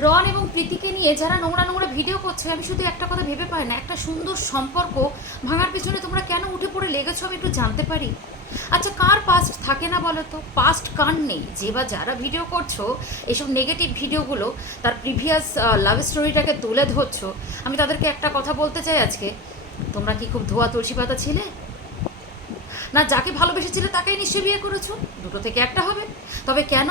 রন এবং প্রীতিকে নিয়ে যারা নোংরা নোংরা ভিডিও করছে, আমি শুধু একটা কথা ভেবে পাই না, একটা সুন্দর সম্পর্ক ভাঙার পিছনে তোমরা কেন উঠে পড়ে লেগেছো আমি একটু জানতে পারি। আচ্ছা কার পাস্ট থাকে না বলো তো পাস্ট কার নেই? যে বা যারা ভিডিও করছ এইসব নেগেটিভ ভিডিওগুলো তার প্রিভিয়াস লাভ স্টোরিটাকে তুলে ধরছো। আমি তাদেরকে একটা কথা বলতে চাই আজকে। তোমরা কি খুব ধোয়া তুলসী পাতা ছিলে? না, যাকে ভালোবেসেছিলে তাকেই নিশ্চয়ই বিয়ে করেছ? দুটো থেকে একটা হবে। তবে কেন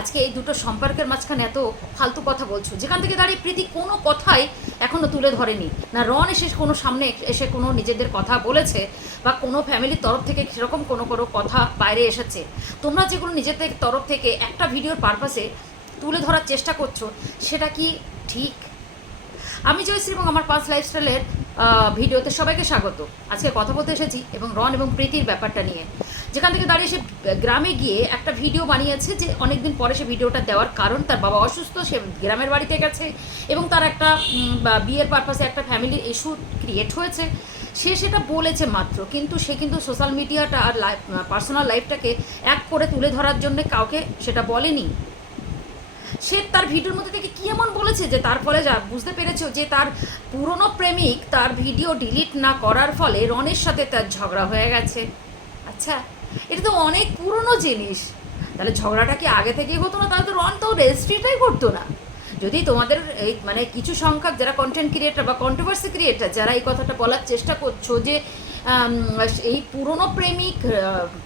আজকে এই দুটো সম্পর্কের মাঝখানে এত ফালতু কথা বলছো? যেখান থেকে দাঁড়িয়ে প্রীতি কোনো কথাই এখনও তুলে ধরেনি। না রন এসে কোনো সামনে এসে কোনো নিজেদের কথা বলেছে বা কোনো ফ্যামিলির তরফ থেকে সেরকম কোনো কোনো কথা বাইরে এসেছে। তোমরা যেগুলো নিজেদের তরফ থেকে একটা ভিডিওর পারপাসে তুলে ধরার চেষ্টা করছ, সেটা কি ঠিক? আমি জয়শ্রী এবং আমার পাঁচ লাইফস্টাইলের ভিডিওতে সবাইকে স্বাগত। আজকে কথা বলতে এসেছি এবং রন এবং প্রীতির ব্যাপারটা নিয়ে। যেখান থেকে দাঁড়িয়ে সে গ্রামে গিয়ে একটা ভিডিও বানিয়েছে যে অনেকদিন পরে সে ভিডিওটা দেওয়ার কারণ তার বাবা অসুস্থ, সে গ্রামের বাড়িতে গেছে এবং তার একটা বিয়ের পারপাসে একটা ফ্যামিলি ইস্যু ক্রিয়েট হয়েছে। সে সেটা বলেছে মাত্র, কিন্তু সে কিন্তু সোশ্যাল মিডিয়াটা আর লাইফ পার্সোনাল লাইফটাকে এক করে তুলে ধরার জন্য কাউকে সেটা বলেনি। সে তার ভিডিওর মধ্যে থেকে কী এমন বলেছে যে তার ফলে যা বুঝতে পেরেছ যে তার পুরনো প্রেমিক তার ভিডিও ডিলিট না করার ফলে রনের সাথে তার ঝগড়া হয়ে গেছে। আচ্ছা এটা তো অনেক পুরনো জিনিস। তাহলে ঝগড়াটা কি আগে থেকেই হতো না? তাহলে তো রন তো রেজিস্ট্রিটাই করতো না। যদি তোমাদের এই মানে কিছু সংখ্যক যারা কন্টেন্ট ক্রিয়েটার বা কন্ট্রোভার্সি ক্রিয়েটার যারা এই কথাটা বলার চেষ্টা করছ যে এই পুরনো প্রেমিক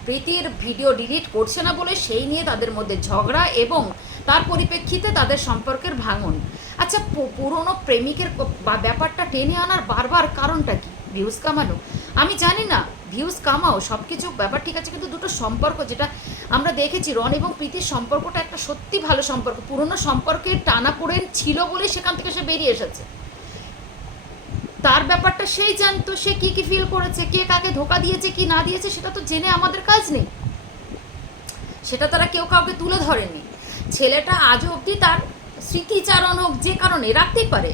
প্রীতির ভিডিও ডিলিট করছে না বলে সেই নিয়ে তাদের মধ্যে ঝগড়া এবং তার পরিপ্রেক্ষিতে তাদের সম্পর্কের ভাঙন। আচ্ছা পুরনো প্রেমিকের বা ব্যাপারটা টেনে আনার বারবার কারণটা কি? ভিউজ কামানো। আমি জানি না ভিউজ কামাও সব কিছু ব্যাপার ঠিক আছে, কিন্তু দুটো সম্পর্ক যেটা আমরা দেখেছি, রন এবং প্রীতির সম্পর্কটা একটা সত্যি ভালো সম্পর্ক। পুরনো সম্পর্কের টানা পড়েন ছিল বলে সেখান থেকে সে বেরিয়ে এসেছে। তার ব্যাপারটা সেই জানতো, সে কি কি ফিল করেছে, কে কাকে ধোকা দিয়েছে, কি না দিয়েছে, সেটা তো জেনে আমাদের কাজ নেই। সেটা তারা কেউ কাউকে তুলে ধরেনি। ছেলেটা আজও অবধি তার স্মৃতিচারণ হোক, যে কারণে, রাখতেই পারে।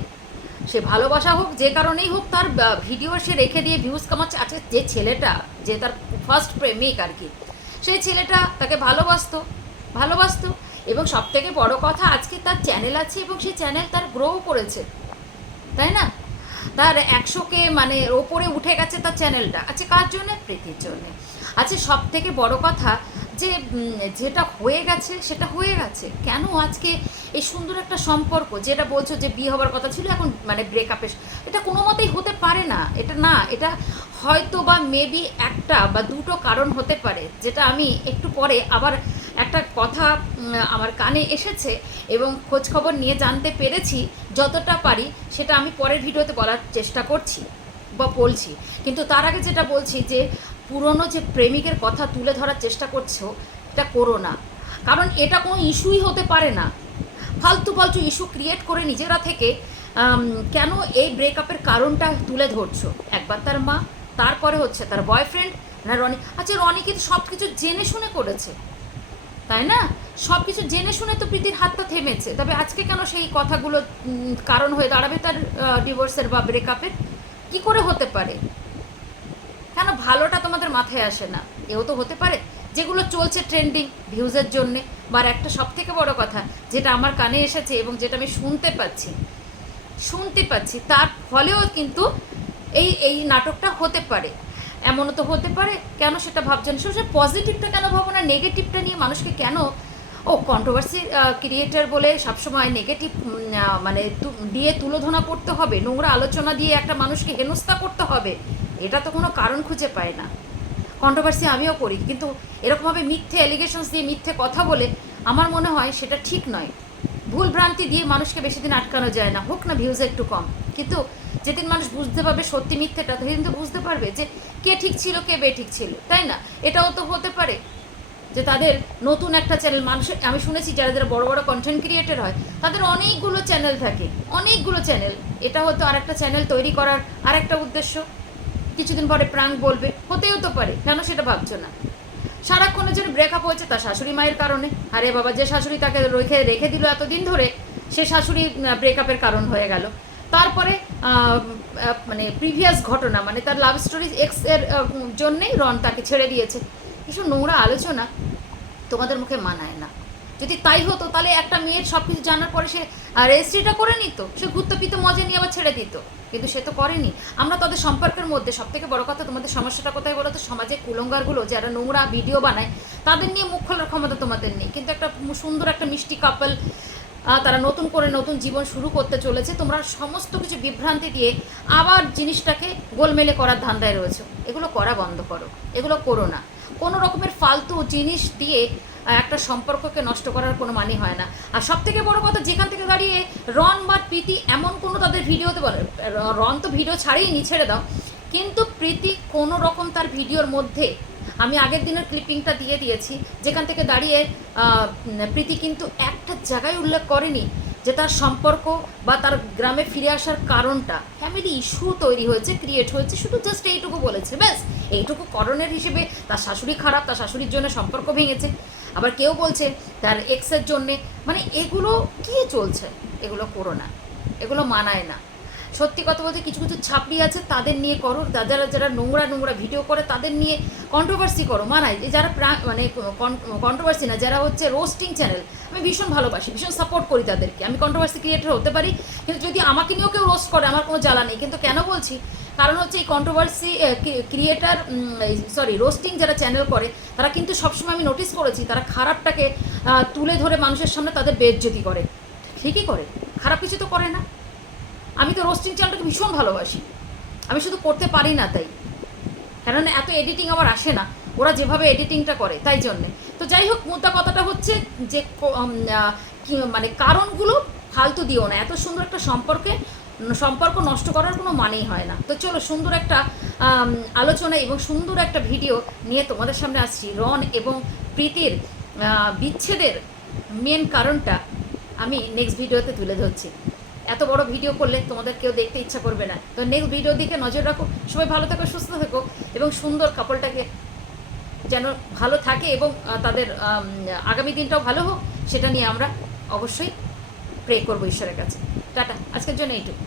সে ভালোবাসা হোক, যে কারণেই হোক তার ভিডিও সে রেখে দিয়ে ভিউজ কামাচ্ছে। আছে যে ছেলেটা, যে তার ফার্স্ট প্রেমিক আর কি, সেই ছেলেটা তাকে ভালোবাসতো ভালোবাসতো। এবং সব থেকে বড় কথা, আজকে তার চ্যানেল আছে এবং সেই চ্যানেল তার গ্রোও করেছে। তাই না? তার একশোকে মানে ওপরে উঠে গেছে তার চ্যানেলটা আচ্ছা কার জন্যে? প্রীতির জন্যে। আচ্ছা সব থেকে বড় কথা যে যেটা হয়ে গেছে, সেটা হয়ে গেছে। কেন আজকে এই সুন্দর একটা সম্পর্ক? যেটা বলছো যে বিয়ে হবার কথা ছিল, এখন মানে ব্রেকআপে এটা কোনো মতেই হতে পারে না। এটা না, এটা হয়তো বা মেবি একটা বা দুটো কারণ হতে পারে, যেটা আমি একটু পরে আবার একটা কথা আমার কানে এসেছে এবং খোঁজ খবর নিয়ে জানতে পেরেছি, যতটা পারি, সেটা আমি পরের ভিডিওতে বলার চেষ্টা করছি বা বলছি। কিন্তু তার আগে যেটা বলছি যে পুরনো যে প্রেমিকের কথা তুলে ধরার চেষ্টা করছ, এটা করো না। কারণ এটা কোনো ইস্যুই হতে পারে না। ফালতু ফালতু ইস্যু ক্রিয়েট করে নিজেরা থেকে কেন এই ব্রেকআপের কারণটা তুলে ধরছো? একবার তার মা, তারপরে হচ্ছে তার বয়ফ্রেন্ড না রনি। আচ্ছা রনি কিন্তু সব কিছু জেনে শুনে করেছে? তাই না? সব কিছু জেনে শুনে তো প্রীতির হাতটা থেমেছে। তবে আজকে কেন সেই কথাগুলো কারণ হয়ে দাঁড়াবে তার ডিভোর্সের বা ব্রেকআপের কি করে হতে পারে? কেন ভালোটা তোমাদের মাথায় আসে না? এও তো হতে পারে। যেগুলো চলছে ট্রেন্ডিং ভিউজের জন্যে। বা একটা সব থেকে বড় কথা, যেটা আমার কানে এসেছে এবং যেটা আমি শুনতে পাচ্ছি শুনতে পাচ্ছি, তার ফলেও কিন্তু এই এই নাটকটা হতে পারে। এমনও তো হতে পারে। কেন সেটা ভাবছেন? সে পজিটিভটা কেন ভাবো না? নেগেটিভটা নিয়ে মানুষকে কেন? ও কন্ট্রোভার্সি ক্রিয়েটার বলে সবসময় নেগেটিভ মানে দিয়ে তুলোধনা করতে হবে। নোংরা আলোচনা দিয়ে একটা মানুষকে হেনস্থা করতে হবে। এটা তো কোনো কারণ খুঁজে পায় না। কন্ট্রোভার্সি আমিও করি, কিন্তু এরকমভাবে মিথ্যে অ্যালিগেশনস দিয়ে মিথ্যে কথা বলে আমার মনে হয় সেটা ঠিক নয়। ভুল ভ্রান্তি দিয়ে মানুষকে বেশি দিন আটকানো যায় না, হোক না ভিউজ একটু কম। কিন্তু যেদিন মানুষ বুঝতে পারবে সত্যি মিথ্যেটা, সেদিন তো বুঝতে পারবে যে কে ঠিক ছিল, কে বে ঠিক ছিল, তাই না? এটাও তো হতে পারে যে তাদের নতুন একটা চ্যানেল মানুষের আমি শুনেছি যারা যারা বড় বড় কন্টেন্ট ক্রিয়েটার হয়, তাদের অনেকগুলো চ্যানেল থাকে, অনেকগুলো চ্যানেল এটা হয়তো আরেকটা চ্যানেল তৈরি করার আরেকটা উদ্দেশ্য। কিছুদিন পরে প্রাঙ্ক বলবে, হতেও তো পারে, কেন সেটা ভাবছ না? সারাক্ষণের জন্য ব্রেকআপ হয়েছে তার শাশুড়ি মায়ের কারণে। আরে বাবা, যে শাশুড়ি তাকে রেখে রেখে দিল এতদিন ধরে, সে শাশুড়ি ব্রেকআপের কারণ হয়ে গেল। তারপরে মানে প্রিভিয়াস ঘটনা মানে তার লাভ স্টোরি এক্সের জন্যেই রন তাকে ছেড়ে দিয়েছে। কিছু নোংরা আলোচনা তোমাদের মুখে মানায় না। যদি তাই হতো, তাহলে একটা মেয়ের সব কিছু জানার পরে সে রেজিস্ট্রিটা করে নিত। সে ঘুরতে পিতে মজা নিয়ে আবার ছেড়ে দিত। কিন্তু সে তো করেনি। আমরা তাদের সম্পর্কের মধ্যে সব থেকে বড় কথা তোমাদের সমস্যাটা কোথায় বলো তো? সমাজে কুলঙ্গারগুলো, যারা নোংরা ভিডিও বানায়, তাদের নিয়ে মুখ খোলার ক্ষমতা তোমাদের নেই। কিন্তু একটা সুন্দর একটা মিষ্টি কাপল তারা নতুন করে নতুন জীবন শুরু করতে চলেছে। তোমরা সমস্ত কিছু বিভ্রান্তি দিয়ে আবার জিনিসটাকে গোলমেলে করার ধান্দায় রয়েছে। এগুলো করা বন্ধ করো। এগুলো করো না। কোনো রকমের ফালতু জিনিস দিয়ে একটা সম্পর্ককে নষ্ট করার কোনো মানে হয় না। আর সব থেকে বড় কথা, যেখান থেকে দাঁড়িয়ে রন বা প্রীতি এমন কোনো তাদের ভিডিওতে বলে, রন তো ভিডিও ছাড়েই নি ছেড়ে দাও। কিন্তু প্রীতি কোনো রকম তার ভিডিওর মধ্যে, আমি আগের দিনের ক্লিপিংটা দিয়ে দিয়েছি, যেখান থেকে দাঁড়িয়ে প্রীতি কিন্তু একটা জায়গায় উল্লেখ করেনি যে তার সম্পর্ক বা তার গ্রামে ফিরে আসার কারণটা। ফ্যামিলি ইস্যু তৈরি হয়েছে ক্রিয়েট হয়েছে, শুধু জাস্ট এইটুকু বলেছে, ব্যাস। এইটুকু করণের হিসেবে তার শাশুড়ি খারাপ, তার শাশুড়ির জন্য সম্পর্ক ভেঙেছে। আবার কেউ বলছে তার এক্সের জন্যে মানে এগুলো কি চলছে? এগুলো করো না, এগুলো মানায় না। সত্যি কথা বলতে কিছু কিছু ছাপড়ি আছে, তাদের নিয়ে করো। যারা যারা নোংরা নোংরা ভিডিও করে, তাদের নিয়ে কন্ট্রোভার্সি করো, মানায়। যারা প্রা- মানে কন্ট্রোভার্সি না, যারা হচ্ছে রোস্টিং চ্যানেল আমি ভীষণ ভালোবাসি, ভীষণ সাপোর্ট করি তাদেরকে। আমি কন্ট্রোভার্সি ক্রিয়েটার হতে পারি, কিন্তু যদি আমাকে নিয়েও কেউ রোস্ট করে, আমার কোনো জ্বালা নেই। কিন্তু কেন বলছি? কারণ হচ্ছে এই কন্ট্রোভার্সি ক্রিয়েটার সরি রোস্টিং যারা চ্যানেল করে, তারা কিন্তু সবসময় আমি নোটিস করেছি, তারা খারাপটাকে তুলে ধরে মানুষের সামনে তাদের বেজ্জতি করে। ঠিকই করে, খারাপ কিছু তো করে না। আমি তো রোস্টিং চ্যানেলটাকে ভীষণ ভালোবাসি। আমি শুধু করতে পারি না তাই। কেননা এত এডিটিং আমার আসে না। ওরা যেভাবে এডিটিংটা করে, তাই জন্যে। তো যাই হোক মুদ্রা কথাটা হচ্ছে যে মানে কারণগুলো ফালতু দিও না। এত সুন্দর একটা সম্পর্কে সম্পর্ক নষ্ট করার কোনো মানেই হয় না। তো চলো সুন্দর একটা আলোচনা এবং সুন্দর একটা ভিডিও নিয়ে তোমাদের সামনে আসছি। রন এবং প্রীতির বিচ্ছেদের মেন কারণটা আমি নেক্সট ভিডিওতে তুলে ধরছি। এত বড় ভিডিও করলে তোমাদের কেউ দেখতে ইচ্ছা করবে না। তো নেক্সট ভিডিওর দিকে নজর রাখো। সবাই ভালো থেকো, সুস্থ থেকো এবং সুন্দর কাপড়টাকে যেন ভালো থাকে এবং তাদের আগামী দিনটাও ভালো হোক, সেটা নিয়ে আমরা অবশ্যই প্রে করব ঈশ্বরের কাছে। টাটা আজকের জন্য এইটুকু।